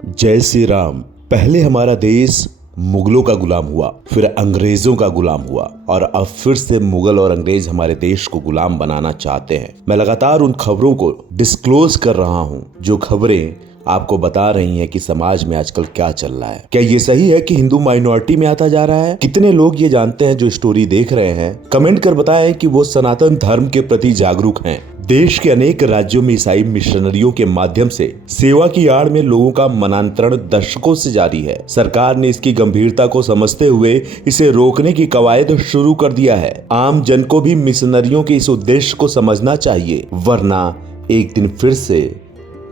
जय श्री राम। पहले हमारा देश मुगलों का गुलाम हुआ, फिर अंग्रेजों का गुलाम हुआ और अब फिर से मुगल और अंग्रेज हमारे देश को गुलाम बनाना चाहते हैं। मैं लगातार उन खबरों को डिस्क्लोज कर रहा हूं जो खबरें आपको बता रही हैं कि समाज में आजकल क्या चल रहा है। क्या ये सही है कि हिंदू माइनॉरिटी में आता जा रहा है? कितने लोग ये जानते हैं जो स्टोरी देख रहे हैं? कमेंट कर बताएं कि वो सनातन धर्म के प्रति जागरूक हैं। देश के अनेक राज्यों में ईसाई मिशनरियों के माध्यम से सेवा की आड़ में लोगों का मनांतरण दशकों से जारी है। सरकार ने इसकी गंभीरता को समझते हुए इसे रोकने की कवायद शुरू कर दिया है। आम जन को भी मिशनरियों के इस उद्देश्य को समझना चाहिए, वरना एक दिन फिर से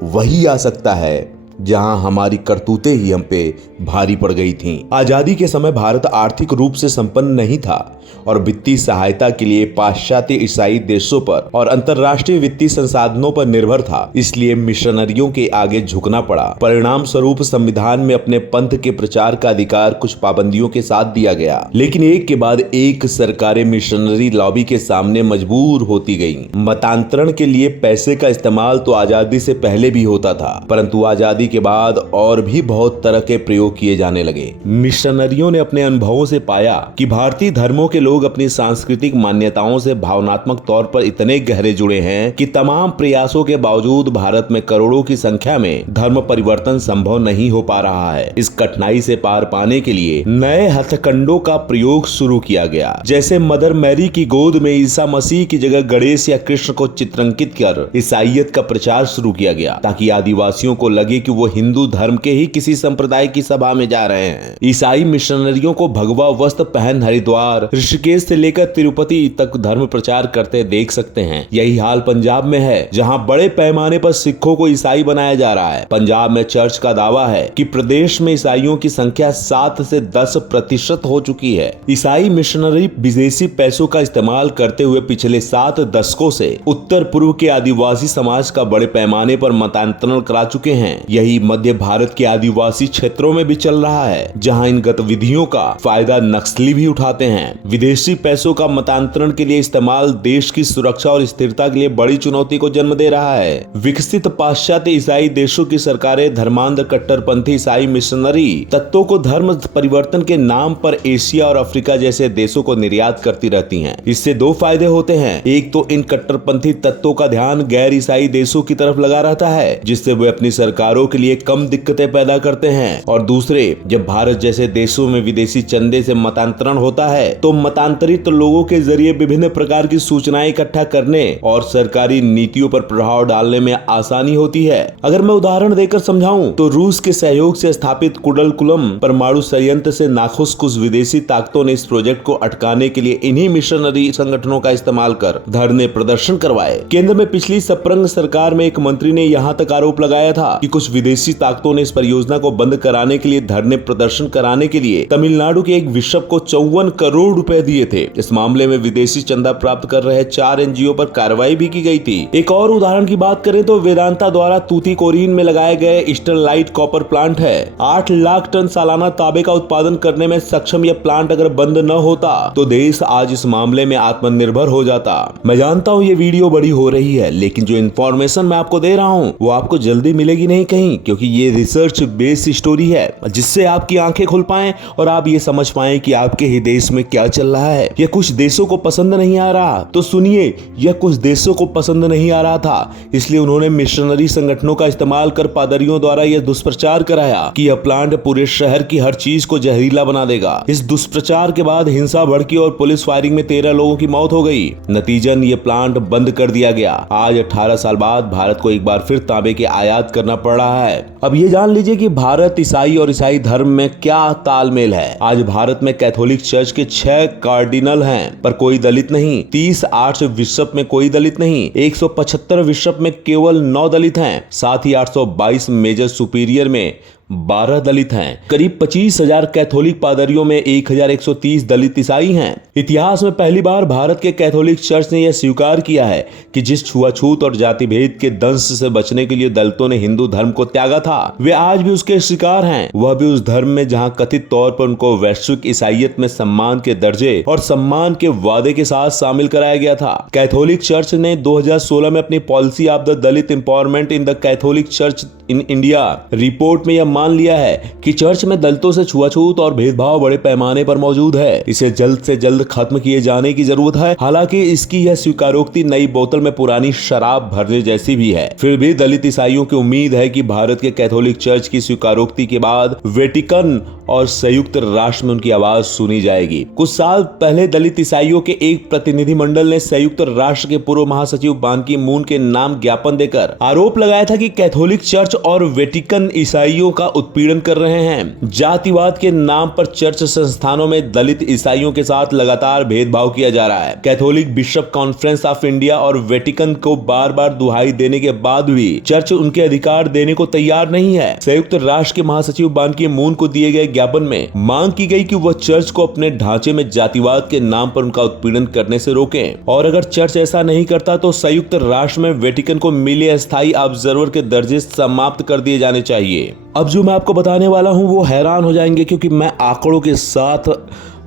वही आ सकता है जहां हमारी करतूतें ही हम पे भारी पड़ गई थीं। आजादी के समय भारत आर्थिक रूप से संपन्न नहीं था और वित्तीय सहायता के लिए पाश्चात्य ईसाई देशों पर और अंतर्राष्ट्रीय वित्तीय संसाधनों पर निर्भर था। इसलिए मिशनरियों के आगे झुकना पड़ा। परिणाम स्वरूप संविधान में अपने पंथ के प्रचार का अधिकार कुछ पाबंदियों के साथ दिया गया, लेकिन एक के बाद एक सरकारें मिशनरी लॉबी के सामने मजबूर होती गईं। मतांतरण के लिए पैसे का इस्तेमाल तो आजादी से पहले भी होता था, परंतु आजादी के बाद और भी बहुत तरह के प्रयोग किए जाने लगे। मिशनरियों ने अपने अनुभवों से पाया कि भारतीय धर्मों के लोग अपनी सांस्कृतिक मान्यताओं से भावनात्मक तौर पर इतने गहरे जुड़े हैं कि तमाम प्रयासों के बावजूद भारत में करोड़ों की संख्या में धर्म परिवर्तन संभव नहीं हो पा रहा है। इस कठिनाई से पार पाने के लिए नए हथकंडों का प्रयोग शुरू किया गया, जैसे मदर मैरी की गोद में ईसा मसीह की जगह गणेश या कृष्ण को चित्रांकित कर ईसाईयत का प्रचार शुरू किया गया, ताकि आदिवासियों को लगे कि वो हिंदू धर्म के ही किसी संप्रदाय की सभा में जा रहे हैं। ईसाई मिशनरियों को भगवा वस्त्र पहन हरिद्वार, ऋषिकेश से लेकर तिरुपति तक धर्म प्रचार करते देख सकते हैं। यही हाल पंजाब में है, जहां बड़े पैमाने पर सिखों को ईसाई बनाया जा रहा है। पंजाब में चर्च का दावा है कि प्रदेश में ईसाइयों की संख्या 7 से 10% हो चुकी है। ईसाई मिशनरी विदेशी पैसों का इस्तेमाल करते हुए पिछले 7 दशकों से उत्तर पूर्व के आदिवासी समाज का बड़े पैमाने पर मतांतरण करा चुके हैं। यही मध्य भारत के आदिवासी क्षेत्रों में भी चल रहा है, जहां इन गतिविधियों का फायदा नक्सली भी उठाते हैं। विदेशी पैसों का मतांतरण के लिए इस्तेमाल देश की सुरक्षा और स्थिरता के लिए बड़ी चुनौती को जन्म दे रहा है। विकसित पाश्चात्य ईसाई देशों की सरकारें धर्मांध कट्टरपंथी ईसाई मिशनरी तत्वों को धर्म परिवर्तन के नाम पर एशिया और अफ्रीका जैसे देशों को निर्यात करती रहती हैं। इससे दो फायदे होते हैं। एक तो इन कट्टरपंथी तत्वों का ध्यान गैर ईसाई देशों की तरफ लगा रहता है, जिससे वे अपनी सरकारों के लिए कम दिक्कतें पैदा करते हैं, और दूसरे, जब भारत जैसे देशों में विदेशी चंदे से मतांतरण होता है तो मतांतरित लोगों के जरिए विभिन्न प्रकार की सूचनाएं इकट्ठा करने और सरकारी नीतियों पर प्रभाव डालने में आसानी होती है। अगर मैं उदाहरण देकर समझाऊं तो रूस के सहयोग से स्थापित कुडलकुलम परमाणु संयंत्र से नाखुश कुछ विदेशी ताकतों ने इस प्रोजेक्ट को अटकाने के लिए इन्हीं मिशनरी संगठनों का इस्तेमाल कर धरने प्रदर्शन करवाए। केंद्र में पिछली सपरंग सरकार में एक मंत्री ने यहाँ तक आरोप लगाया था कि कुछ विदेशी ताकतों ने इस परियोजना को बंद कराने के लिए धरने प्रदर्शन कराने के लिए तमिलनाडु के एक बिशप को 54 करोड़ रुपए दिए थे। इस मामले में विदेशी चंदा प्राप्त कर रहे 4 एनजीओ पर कार्रवाई भी की गई थी। एक और उदाहरण की बात करें तो वेदांता द्वारा तूतीकोरिन में लगाए गए स्टरलाइट कॉपर प्लांट है। 8 लाख टन सालाना तांबे का उत्पादन करने में सक्षम यह प्लांट अगर बंद न होता तो देश आज इस मामले में आत्मनिर्भर हो जाता। मैं जानता हूँ ये वीडियो बड़ी हो रही है, लेकिन जो इन्फॉर्मेशन मैं आपको दे रहा हूँ वो आपको जल्दी मिलेगी नहीं कहीं, क्योंकि ये रिसर्च बेस्ड स्टोरी है, जिससे आपकी आंखें खुल पाएं और आप ये समझ पाएं कि आपके ही देश में क्या चल रहा है। यह कुछ देशों को पसंद नहीं आ रहा तो सुनिए, यह कुछ देशों को पसंद नहीं आ रहा था, इसलिए उन्होंने मिशनरी संगठनों का इस्तेमाल कर पादरियों द्वारा यह दुष्प्रचार कराया कि यह प्लांट पूरे शहर की हर चीज को जहरीला बना देगा। इस दुष्प्रचार के बाद हिंसा भड़की और पुलिस फायरिंग में 13 लोगों की मौत हो गई। नतीजन ये प्लांट बंद कर दिया गया। आज 18 साल बाद भारत को एक बार फिर तांबे की आयात करना पड़ रहा है। अब ये जान लीजिए कि भारत ईसाई और ईसाई धर्म में क्या तालमेल है। आज भारत में कैथोलिक चर्च के 6 कार्डिनल हैं, पर कोई दलित नहीं। 30 आर्च बिशप में कोई दलित नहीं। 175 बिशप में केवल 9 दलित हैं। साथ ही 822 मेजर सुपीरियर में 12 दलित हैं। करीब 25,000 कैथोलिक पादरियों में 1,130 दलित ईसाई हैं। इतिहास में पहली बार भारत के कैथोलिक चर्च ने यह स्वीकार किया है कि जिस छुआछूत और जाति भेद के दंश से बचने के लिए दलितों ने हिंदू धर्म को त्यागा था, वे आज भी उसके शिकार हैं। वह भी उस धर्म में जहां कथित तौर पर उनको वैश्विक ईसाइयत में सम्मान के दर्जे और सम्मान के वादे के साथ शामिल कराया गया था। कैथोलिक चर्च ने 2016 में अपनी policy of the Dalit empowerment in the Catholic church in India report में यह मान लिया है कि चर्च में दलितों से छुआछूत और भेदभाव बड़े पैमाने पर मौजूद है। इसे जल्द से जल्द खत्म किए जाने की जरूरत है। हालांकि इसकी यह स्वीकारोक्ति नई बोतल में पुरानी शराब भरने जैसी भी है। फिर भी दलित ईसाइयों की उम्मीद है कि भारत के कैथोलिक चर्च की स्वीकारोक्ति के बाद वेटिकन और संयुक्त राष्ट्र में उनकी आवाज सुनी जाएगी। कुछ साल पहले दलित ईसाइयों के एक प्रतिनिधिमंडल ने संयुक्त राष्ट्र के पूर्व महासचिव बान की मून के नाम ज्ञापन देकर आरोप लगाया था कि कैथोलिक चर्च और वेटिकन ईसाइयों का उत्पीड़न कर रहे हैं। जातिवाद के नाम पर चर्च संस्थानों में दलित ईसाइयों के साथ लगातार भेदभाव किया जा रहा है। Catholic bishop conference of India और वेटिकन को बार बार दुहाई देने के बाद भी चर्च उनके अधिकार देने को तैयार नहीं है। संयुक्त राष्ट्र के महासचिव बान की मून को दिए गए ज्ञापन में मांग की गई कि वह चर्च को अपने ढांचे में जातिवाद के नाम पर उनका उत्पीड़न करने से रोकें, और अगर चर्च ऐसा नहीं करता तो संयुक्त राष्ट्र में वेटिकन को मिले अस्थायी ऑब्जर्वर के दर्जे समाप्त कर दिए जाने चाहिए। अब जो मैं आपको बताने वाला हूं वो हैरान हो जाएंगे, क्योंकि मैं आंकड़ों के साथ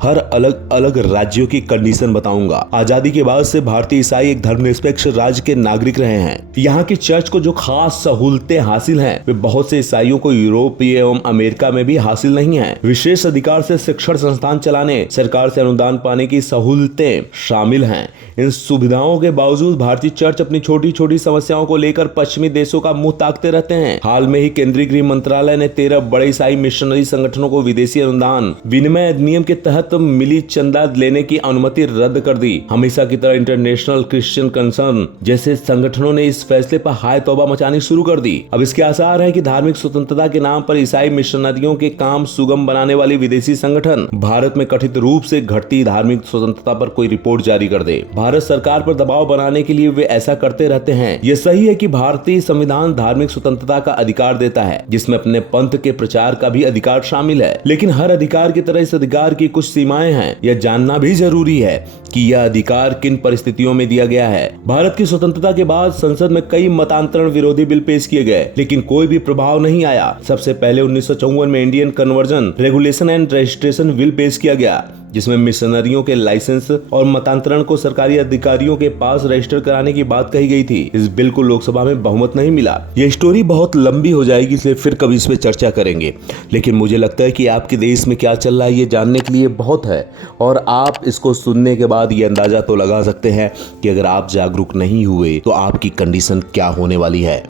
हर अलग अलग राज्यों की कंडीशन बताऊंगा। आजादी के बाद से भारतीय ईसाई एक धर्मनिरपेक्ष राज्य के नागरिक रहे हैं। यहाँ की चर्च को जो खास सहूलतें हासिल हैं, वे बहुत से ईसाइयों को यूरोप एवं अमेरिका में भी हासिल नहीं है। विशेष अधिकार से शिक्षण संस्थान चलाने, सरकार से अनुदान पाने की सहूलतें शामिल हैं। इन सुविधाओं के बावजूद भारतीय चर्च अपनी छोटी छोटी समस्याओं को लेकर पश्चिमी देशों का मुंह ताकते रहते हैं। हाल में ही केंद्रीय गृह मंत्रालय ने 13 बड़े ईसाई मिशनरी संगठनों को विदेशी अनुदान विनिमय अधिनियम के तहत मिली चंदा लेने की अनुमति रद्द कर दी। हमेशा की तरह इंटरनेशनल क्रिश्चियन कंसर्न जैसे संगठनों ने इस फैसले पर हाय तौबा मचानी शुरू कर दी। अब इसके आसार है कि धार्मिक स्वतंत्रता के नाम पर ईसाई मिशनरियों के काम सुगम बनाने वाली विदेशी संगठन भारत में कथित रूप से घटती धार्मिक स्वतंत्रता पर कोई रिपोर्ट जारी कर दे। भारत सरकार पर दबाव बनाने के लिए वे ऐसा करते रहते हैं। यह सही है कि भारतीय संविधान धार्मिक स्वतंत्रता का अधिकार देता है, जिसमें अपने पंथ के प्रचार का भी अधिकार शामिल है। लेकिन हर अधिकार की तरह इस अधिकार की कुछ सीमाएं हैं। यह जानना भी जरूरी है कि यह अधिकार किन परिस्थितियों में दिया गया है। भारत की स्वतंत्रता के बाद संसद में कई मतांतरण विरोधी बिल पेश किए गए, लेकिन कोई भी प्रभाव नहीं आया। सबसे पहले 1954 में Indian conversion regulation and registration bill पेश किया गया, जिसमें मिशनरियों के लाइसेंस और मतांतरण को सरकारी अधिकारियों के पास रजिस्टर कराने की बात कही गई थी। इस बिल को लोकसभा में बहुमत नहीं मिला। यह स्टोरी बहुत लंबी हो जाएगी, इसलिए फिर कभी इस पे चर्चा करेंगे। लेकिन मुझे लगता है कि आपके देश में क्या चल रहा है ये जानने के लिए बहुत है, और आप इसको सुनने के बाद ये अंदाजा तो लगा सकते हैं कि अगर आप जागरूक नहीं हुए तो आपकी कंडीशन क्या होने वाली है।